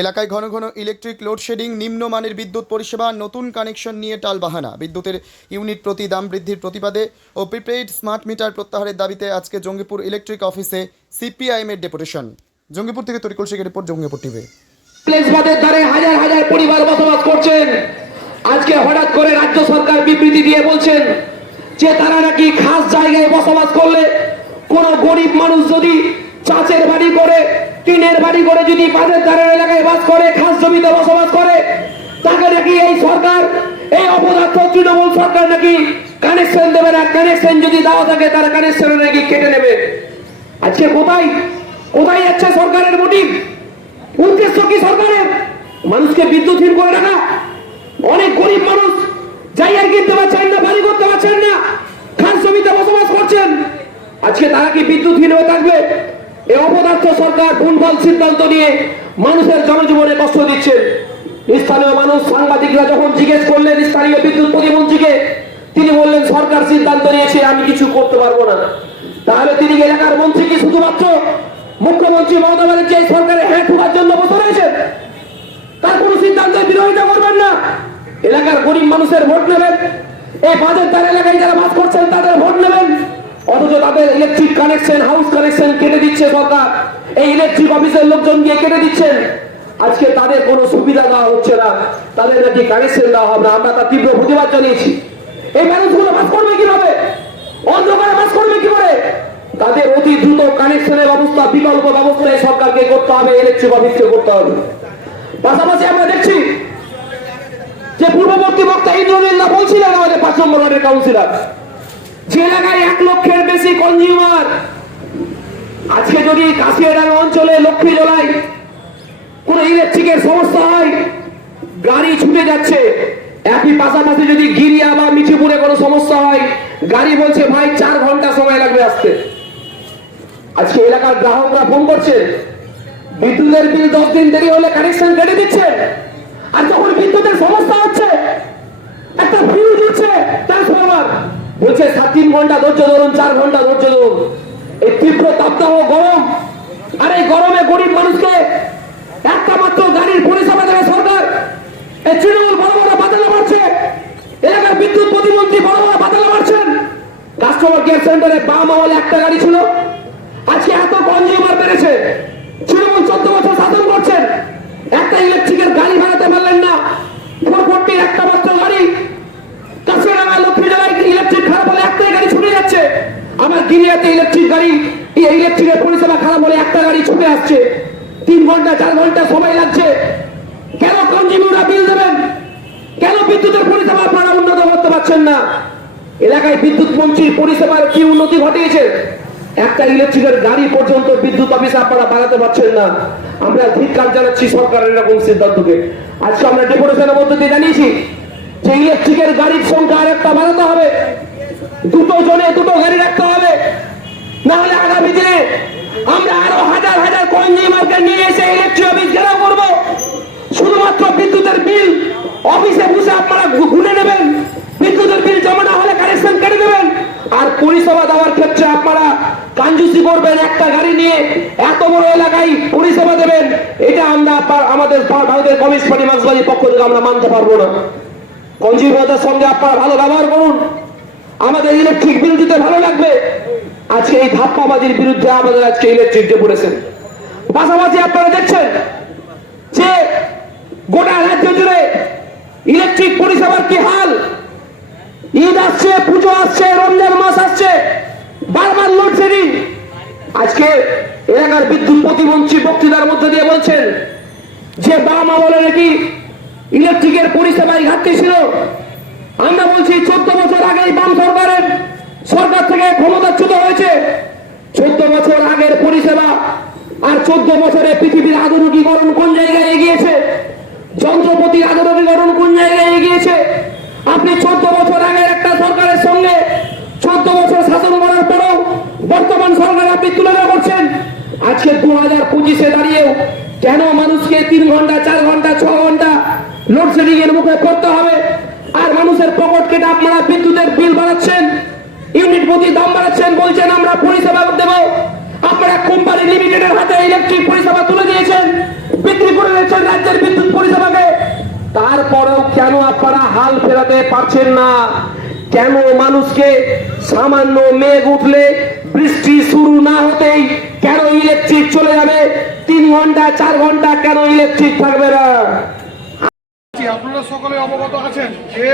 এলাকায় ঘন ঘন ইলেকট্রিক লোডশেডিং নিম্নমানের বিদ্যুৎ পরিষেবা, নতুন কানেকশন নিয়ে টালবাহানা। বিদ্যুতের ইউনিট প্রতি দাম বৃদ্ধির প্রতিবাদে ও প্রিপেইড স্মার্ট মিটার প্রত্যাহারের দাবিতে আজকে জঙ্গিপুর ইলেকট্রিক অফিসে সিপিআইএম এর ডেপুটেশন জঙ্গিপুর থেকে তরিকুল শেখের রিপোর্ট জঙ্গিপুর টিভি হাজার হাজার পরিবার বসবাস করছেন। আজকে হঠাৎ করে রাজ্য সরকার বিবৃতি দিয়ে বলছেন যে তারা নাকি খাস জায়গায় বসবাস করলে কোন গরিব মানুষ যদি চাচের বাড়ি করে টিনের বাড়ি করে যদি বাঁধের ধারের এলাকায় বাস করে, খাস জমিতে বসবাস করে, তাকে নাকি এই সরকার, এই অপদার্থ তৃণমূল সরকার নাকি কানেকশন দেবে না? কানেকশন যদি দেওয়া থাকে তারা কানেকশন নাকি কেটে নেবে। আজকে কোথায়? কোথায় যাচ্ছে সরকারের মোটিভ উদ্দেশ্য কি সরকারের? মানুষকে বিদ্যুৎহীন করে রাখা। অনেক গরিব মানুষ জায়গা কিনতে পারছেন না, বাড়ি করতে পারছেন না খান জমিতে বসবাস করছেন। আজকে তারা কি বিদ্যুৎহীন হয়ে থাকবে? এই অপদার্থ সরকার ভুলভাল সিদ্ধান্ত নিয়ে মানুষের জনজীবনে কষ্ট দিচ্ছেন। স্থানীয় মানুষ, সাংবাদিকরা যখন জিজ্ঞেস করলেন স্থানীয় বিদ্যুৎ প্রতিমন্ত্রীকে, তিনি বললেন, সরকার সিদ্ধান্ত নিয়েছে, আমি কিছু করতে পারব না। তাহলে তিনি এলাকার মন্ত্রী কি শুধুমাত্র মুখ্যমন্ত্রী মমতা ব্যানার্জি সরকারের হ্যাঁ ঠুকার জন্য বসে রয়েছেন? তার কোনো সিদ্ধান্তের বিরোধিতা করবেন না। এলাকার গরিব মানুষের ভোট নেবেন। এই বাজার তার এলাকায় যারা বাস করছেন, তাদের ভোট নেবেন। অথচ তাদের ইলেকট্রিক কানেকশন হাউস কানেকশন কেটে দিচ্ছে সরকার। এই ইলেকট্রিক অফিসের লোকজন গিয়ে কেটে দিচ্ছেন। আজকে তাদের কোনো সুবিধা দেওয়া হচ্ছে না। তাদের নাকি কানেকশন দেওয়া হবে না। আমরা তার তীব্র প্রতিবাদ জানিয়েছি। এই মানুষগুলো বাস করবে কীভাবে? অন্ধকারে বাস করবে কি করে তাদের অতি দ্রুত কানেকশনের ব্যবস্থা বিকল্প ব্যবস্থায় সরকারকে করতে হবে ইলেকট্রিক অফিসকে করতে হবে। পাশাপাশি আমরা দেখছি যে পূর্ববর্তী বক্তা ইন্দ্রনীল্লা বলছিলেন আমাদের পাঁচ নম্বর কাউন্সিলর যে এলাকায় এক লক্ষের বেশি কনজিউমার আজকে যদি কাশিয়াডাঙ্গা অঞ্চলে লক্ষ্মী জলায় কোন ইলেকট্রিকের সমস্যা হয়, গাড়ি ছুটে যাচ্ছে। একই পাশাপাশি যদি গিরিয়া বা মিঠিপুরে কোনো সমস্যা হয়, গাড়ি বলছে, ভাই, চার ঘণ্টা সময় লাগবে আসতে। আজকে এলাকার গ্রাহকরা ফোন করছে, বিদ্যুতের বিল দশ দিন দেরি হলে কানেকশন কেটে দিচ্ছে। আর যখন বিদ্যুতের সমস্যা হচ্ছে, একটা ফিউজ দিচ্ছে ট্রান্সফরমার বলছে সাত তিন ঘণ্টা ধৈর্য ধরুন, চার ঘণ্টা ধৈর্য ধরুন। এই তীব্র তাপদাহ, গরম। আর এই গরমে গরিব মানুষকে একটা মাত্র গাড়ির পরিষেবা দেবে সরকার। এই তৃণমূল বড় বড় বাতিল মারছে। এলাকার বিদ্যুৎ প্রতিমন্ত্রী বড় বড় বাতিল মারছেন। কাস্টমার কেয়ার সেন্টারে বাম আমলে একটা গাড়ি ছিল আজকে এত কনজিউমার বেড়েছে তৃণমূল চোদ্দ বছর শাসন করছেন একটা ইলেকট্রিকের গাড়ি ভাড়াতে পারলেন না ফোর ফোরটির একটা মাত্র গাড়ি কাছেরাঙ্গা লক্ষ্মী জেলায় ইলেকট্রিক খারাপ হলে একটাই গাড়ি ছুটে যাচ্ছে আমার গিরিয়াতে ইলেকট্রিক গাড়ি এই ইলেকট্রিকের পরিষেবা খারাপ হলে একটা গাড়ি ছুটে আসছে তিন ঘণ্টা, চার ঘণ্টা সময় লাগছে। কেন কনজিউমাররা বিল দেবেন? কেন বিদ্যুতের পরিষেবা আপনারা উন্নত করতে পারছেন না? এলাকায় বিদ্যুৎ মন্ত্রীর পরিষেবার কি উন্নতি ঘটিয়েছে? একটা ইলেকট্রিকের গাড়ি পর্যন্ত বিদ্যুৎ অফিস আপনারা বাড়াতে পারছেন না। আমরা ধিক্কার জানাচ্ছি সরকারের এরকম সিদ্ধান্তকে। আজকে আমরা ডেপুটেশনের মধ্যে দিয়ে জানিয়েছি যে ইলেকট্রিকের গাড়ির সংখ্যা আর একটা বাড়াতে হবে। দুটো জনে দুটো গাড়ি রাখতে হবে। না হলে আগামী দিনে আমরা আরও হাজার হাজার কনজিউমারকে নিয়ে এসে ইলেকট্রিক অফিস ঘেরাও করব। শুধুমাত্র বিদ্যুতের বিল অফিসে বসে আপনারা গুনে নেবেন। বিদ্যুতের বিল জমা না হলে কানেকশন কেটে দেবেন। আর পরিষেবা দেওয়ার ক্ষেত্রে আপনারা কাঞ্জুসি করবেন, একটা গাড়ি নিয়ে এত বড় এলাকায় পরিষেবা দেবেন। এটা আমরা আমাদের ভারতের কমিউনিস্ট পার্টি মার্ক্সবাদীর পক্ষ থেকে আমরা মানতে পারব না। কনজিউমারদের সঙ্গে আপনারা ভালো ব্যবহার করুন। আমাদের ইলেকট্রিক বিল দিতে ভালো লাগবে। আজকে এই ধাপ্পাবাজির বিরুদ্ধে আমাদের আজকে ইলেকট্রিক পড়েছেন পাশাপাশি আপনারা দেখছেন যে গোটা রাজ্য জুড়ে ইলেকট্রিক পরিষেবার কি হাল? ঈদ আসছে, পুজো আসছে, রমজান মাস আসছে, বারবার লোডশেডিং আজকে এলাকার বিদ্যুৎ প্রতিমন্ত্রী বক্তৃতার মধ্যে দিয়ে বলছেন যে বাম আমলে নাকি ইলেকট্রিকের পরিষেবায় ঘাটতি ছিল। আমরা বলছি, চোদ্দ বছর আগে বাম সরকারের সরকার থেকে ক্ষমতাচ্যুত হয়েছে। চোদ্দ বছর আগের পরিষেবা আর চোদ্দ বছরে পৃথিবীর আধুনিকীকরণ কোন জায়গায় এগিয়েছে? যন্ত্রপাতির আধুনিকীকরণ কোন জায়গায় এগিয়েছে? আপনি চোদ্দ বছর আগের একটা সরকারের সঙ্গে চোদ্দ বছর শাসন করার পরেও বর্তমান সরকার আপনি তুলনা করছেন। আজকে দু হাজার পঁচিশে দাঁড়িয়েও কেন মানুষকে তিন ঘণ্টা, চার ঘণ্টা, ছ ঘণ্টা লোডশেডিং এর মুখে পড়তে হবে? আর মানুষের পকেট কেটে আপনারা বিদ্যুতের বিল বাড়াচ্ছেন? ইউনিট প্রতি দাম বাড়াচ্ছেন, বলছেন, আমরা পরিষেবা দেব। আপনারা কোম্পানি লিমিটেডের হাতে ইলেকট্রিক পরিষেবা তুলে দিয়েছেন, বিক্রি করে দিয়েছেন রাজ্যের বিদ্যুৎ পরিষেবাকে। তারপরেও কেন আপনারা হাল ফেরাতে পারছেন না? কেন মানুষকে সামান্য মেঘ উঠলে বৃষ্টি শুরু না হতেই কেন ইলেকট্রিক চলে যাবে? তিন ঘণ্টা, চার ঘণ্টা কেন ইলেকট্রিক থাকবে না? আপনারা সকলে অবগত আছেন যে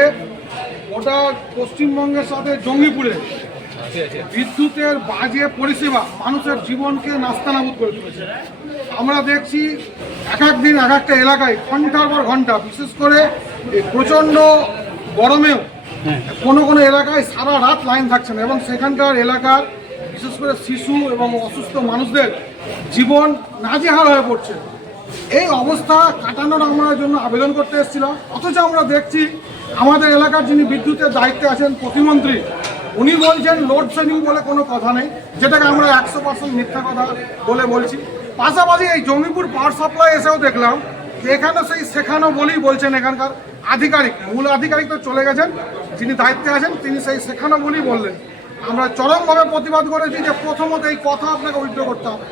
ওটা পশ্চিমবঙ্গের সাথে জঙ্গিপুরে বিদ্যুতের বাজে পরিষেবা মানুষের জীবনকে নাস্তানাবুদ করে তুলেছে। আমরা দেখছি এক এক দিন এক একটা এলাকায় ঘণ্টার পর ঘণ্টা, বিশেষ করে প্রচণ্ড গরমেও কোনো কোনো এলাকায় সারা রাত লাইন থাকছে না এবং সেখানকার এলাকার বিশেষ করে শিশু এবং অসুস্থ মানুষদের জীবন নাজেহাল হয়ে পড়ছে। এই অবস্থা কাটানোর আমরা জন্য আবেদন করতে এসেছিলাম, অথচ আমরা দেখছি আমাদের এলাকার যিনি বিদ্যুতের দায়িত্বে আছেন প্রতিমন্ত্রী, উনি বলছেন লোডশেডিং বলে কোনো কথা নেই, যেটাকে আমরা একশো পার্সেন্ট মিথ্যা কথা বলে বলছি। পাশাপাশি এই জমিপুর পাওয়ার সাপ্লাই এসেও দেখলাম যে এখানে সেই শেখানো বলেই বলছেন এখানকার আধিকারিক, মূল আধিকারিক তো চলে গেছেন, যিনি দায়িত্বে আছেন তিনি সেই শেখানো বলেই বললেন। আমরা চরমভাবে প্রতিবাদ করেছি যে প্রথমত এই কথা আপনাকে উইথড্র করতে হবে।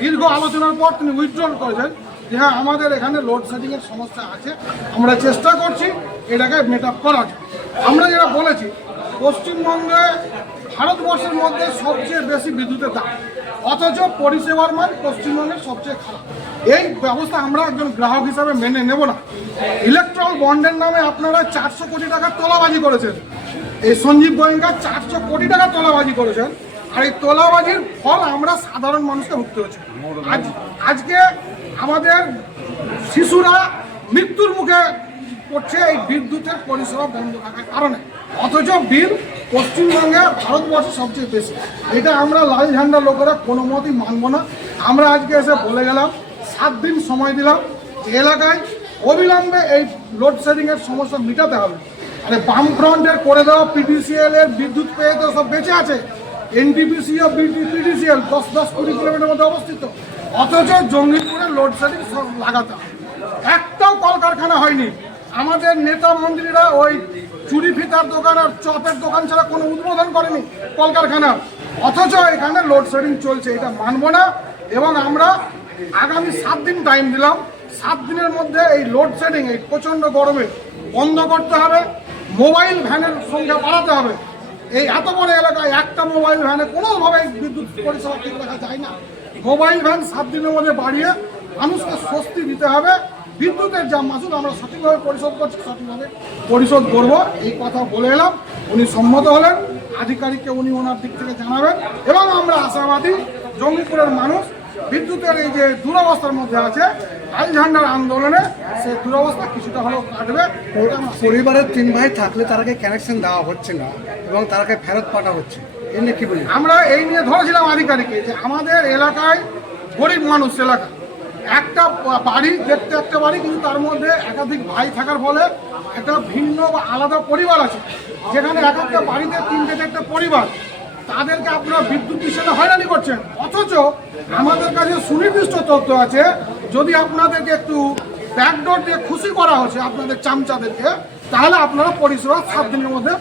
দীর্ঘ আলোচনার পর তিনি উইথড্রল করেছেন। যে হ্যাঁ আমাদের এখানে লোডশেডিংয়ের সমস্যা আছে। আমরা চেষ্টা করছি এটাকে মেট আপ করার। আমরা যেটা বলেছি, পশ্চিমবঙ্গে ভারতবর্ষের মধ্যে সবচেয়ে বেশি বিদ্যুতের দাম। অথচ পরিষেবার মান পশ্চিমবঙ্গের সবচেয়ে খারাপ। এই ব্যবস্থা আমরা একজন গ্রাহক হিসাবে মেনে নেব না। ইলেকট্রল বন্ডের নামে আপনারা চারশো কোটি টাকা তোলাবাজি করেছেন। এই সঞ্জীব গোয়েঙ্কা চারশো কোটি টাকা তোলাবাজি করেছেন। আর এই তোলাবাজির ফল আমরা সাধারণ মানুষকে ভুগতে হচ্ছে। আজকে আমাদের শিশুরা মৃত্যুর মুখে পড়ছে এই বিদ্যুতের পরিষেবা বন্ধ থাকার কারণে। অথচ বিল পশ্চিমবঙ্গে ভারতবর্ষে সবচেয়ে বেশি। এটা আমরা লাল ঝান্ডা লোকেরা কোনো মতেই মানব না। আমরা আজকে এসে বলে গেলাম, সাত দিন সময় দিলাম, এলাকায় অবিলম্বে এই লোডশেডিংয়ের সমস্যা মেটাতে হবে। আরে বামফ্রন্টের করে দেওয়া পিডিসিএল এর বিদ্যুৎ পেয়ে তো সব বেঁচে আছে। এনটিপিসি ও পিডিসিএল দশ দশ কুড়ি কিলোমিটার মধ্যে অবস্থিত। অথচ জঙ্গিপুরে লোডশেডিং সব লাগাতে হবে একটাও কলকারখানা হয়নি। আমাদের নেতা মন্ত্রীরা ওই চুরি ফিতার দোকান আর চপের দোকান ছাড়া কোনো উদ্বোধন করেনি কলকারখানার। অথচ এখানে লোডশেডিং চলছে, এটা মানব না। এবং আমরা আগামী সাত দিন টাইম দিলাম। সাত দিনের মধ্যে এই লোডশেডিং এই প্রচণ্ড গরমে বন্ধ করতে হবে। মোবাইল ভ্যানের সংখ্যা বাড়াতে হবে। এই এত বড় এলাকায় একটা মোবাইল ভ্যানে কোনোভাবে বিদ্যুৎ পরিষেবা ঠিক রাখা যায় না। মোবাইল ভ্যান সাত দিনের মধ্যে বাড়িয়ে মানুষকে স্বস্তি দিতে হবে। বিদ্যুতের যা মাসুল আমরা সঠিকভাবে পরিশোধ করছি, সঠিকভাবে পরিশোধ করব। এই কথা বলে এলাম। উনি সম্মত হলেন। আধিকারিককে উনি ওনার দিক থেকে জানাবেন। এবং আমরা আশাবাদী জঙ্গিপুরের মানুষ বিদ্যুতের এই যে দুরবস্থার মধ্যে আছে লাল ঝান্ডার আন্দোলনে সে দুরবস্থা কিছুটা হলেও কাটবে। পরিবারের তিন ভাই থাকলে তারাকে কানেকশন দেওয়া হচ্ছে না এবং তারাকে ফেরত পাঠা হচ্ছে। এ নিয়ে কি বলি আমরা এই নিয়ে ধরেছিলাম আধিকারিককে যে আমাদের এলাকায় গরিব মানুষ এলাকা। একটা বাড়ি দেখতে একটা বাড়ি কিন্তু তার মধ্যে একাধিক ভাই থাকার ফলে একটা ভিন্ন বা আলাদা পরিবার আছে। যেখানে এক একটা বাড়িতে তিনটে চারটে পরিবার। তাদেরকে আপনারা বিদ্যুৎ হিসেবে হয়রানি করছেন। অথচ আমাদের কাছে সুনির্দিষ্ট তথ্য আছে, যদি আপনাদেরকে একটু ব্যাকডোর দিয়ে খুশি করা হচ্ছে আপনাদের চামচাদেরকে, তাহলে আপনারা পরিষেবা সাত দিনের মধ্যে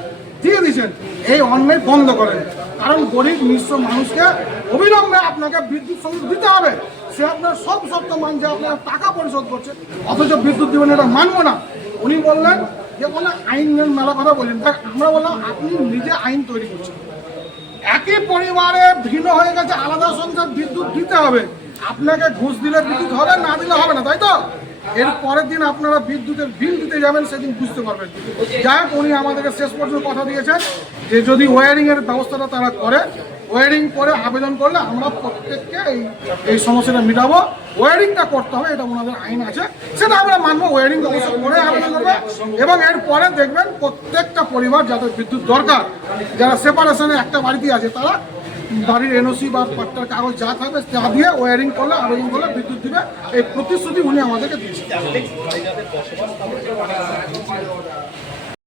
দিয়ে দিচ্ছেন এই অন্যায় বন্ধ করেন। কারণ গরিব মিশ্র মানুষকে অবিলম্বে আপনাকে বিদ্যুৎ সংযোগ দিতে হবে। সে আপনার সব শর্ত মানছে আপনার টাকা পরিশোধ করছে অথচ বিদ্যুৎ দিবেন এটা মানবো না। উনি বললেন যে, বলে আইনের মেলা কথা বললেন। দেখ, আমরা বললাম, আপনি নিজে আইন তৈরি করছেন। একই পরিবারে ভিন্ন হয়ে গেছে, আলাদা সংসার বিদ্যুৎ দিতে হবে। আপনাকে ঘুষ দিলে বিদ্যুৎ হবে, না দিলে হবে না, তাই তো? এর পরের দিন আপনারা বিদ্যুতের বিল দিতে যাবেন, সেদিন বুঝতে পারবেন। যাই হোক, উনি আমাদেরকে শেষ পর্যন্ত কথা দিয়েছেন যে যদি ওয়ারিং এর ব্যবস্থাটা তারা করে ওয়ারিং করে আবেদন করলে আমরা প্রত্যেককে এই এই সমস্যাটা মিটাবো। ওয়ারিংটা করতে হবে, এটা ওনাদের আইন আছে। সেটা আমরা মানবো ওয়ারিং অবশ্য করে আবেদন করবে। এবং এরপরে দেখবেন প্রত্যেকটা পরিবার যাদের বিদ্যুৎ দরকার, যারা সেপারেশনে একটা বাড়িতে আছে, তারা বাড়ির এনওসি বা পাট্টার কাগজ যা থাকবে, তা দিয়ে ওয়ারিং করলে, আবেদন করলে বিদ্যুৎ দিবে। এই প্রতিশ্রুতি উনি আমাদেরকে দিয়েছেন।